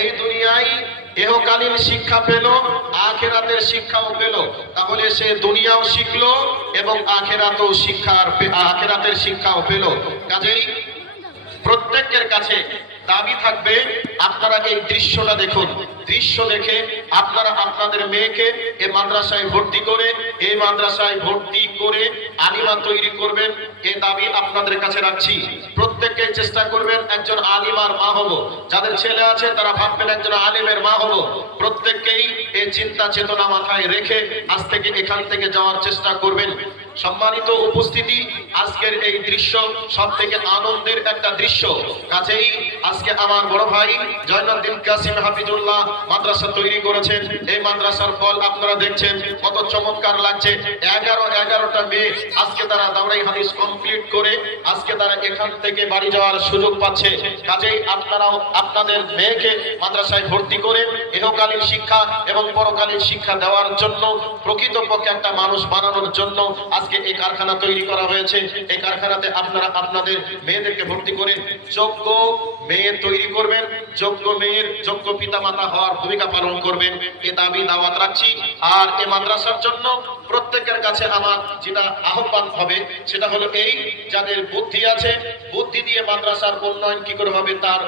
এই দুনিয়ায় ইহকালীন শিক্ষা পেল, আখিরাতের শিক্ষাও পেল, তাহলে সে দুনিয়াও শিখলো এবং আখিরাতের শিক্ষাও পেল। কাজেই প্রত্যেকের কাছে দাবি থাকবে, আপনারা এই দৃশ্যটা দেখুন, দৃশ্য দেখে আপনারা আপনাদের মেয়েকে এই মাদ্রাসায় ভর্তি করে আলিমা তৈরি করবেন। এই দাবি আপনাদের কাছে রাখছি। প্রত্যেককে চেষ্টা করবেন একজন আলিমার মা হবো। যাদের ছেলে আছে তারা ভাববেন একজন আলিমের মা হবো। প্রত্যেককেই এই চিন্তা চেতনা মাথায় রেখে আজ থেকে এখান থেকে যাওয়ার চেষ্টা করবেন। সম্মানিত উপস্থিতি, আজকের এই দৃশ্য সব থেকে আনন্দের একটা দৃশ্য। কাছেই আজকে আমার বড় ভাই জয়নুদ্দিন কাসিম হাফিজুল্লাহ মাদ্রাসা তৈরি করেছেন। এই মাদ্রাসার ফল আপনারা দেখছেন, কত চমৎকার লাগছে। 11টা মেয়ে আজকে তারা দাওরাই হাদিস কমপ্লিট করে আজকে তারা এখান থেকে বাড়ি যাওয়ার সুযোগ পাচ্ছে। কাজেই আপনারাও আপনাদের মেয়েকে মাদ্রাসায় ভর্তি করে ইহকালীন শিক্ষা এবং পরকালীন শিক্ষা দেওয়ার জন্য, প্রকৃতপক্ষে একটা মানুষ বানানোর জন্য আজকে এই কারখানা তৈরি করা হয়েছে। এই কারখানাতে আপনারা আপনাদের মেয়েদেরকে ভর্তি করে যোগ্য মেয়ে তৈরি করবেন, যোগ্য মেয়ের যোগ্য পিতামাতা হওয়ার ভূমিকা পালন করবেন। এ দাবি দাওয়াত রাখছি। আর এই মাদ্রাসার জন্য প্রত্যেকের কাছে আমার যেটা আহ্বান হবে সেটা হলো এই, যাদের বুদ্ধি আছে, বুদ্ধি দিয়ে মাদ্রাসার উন্নয়ন কি করে হবে তার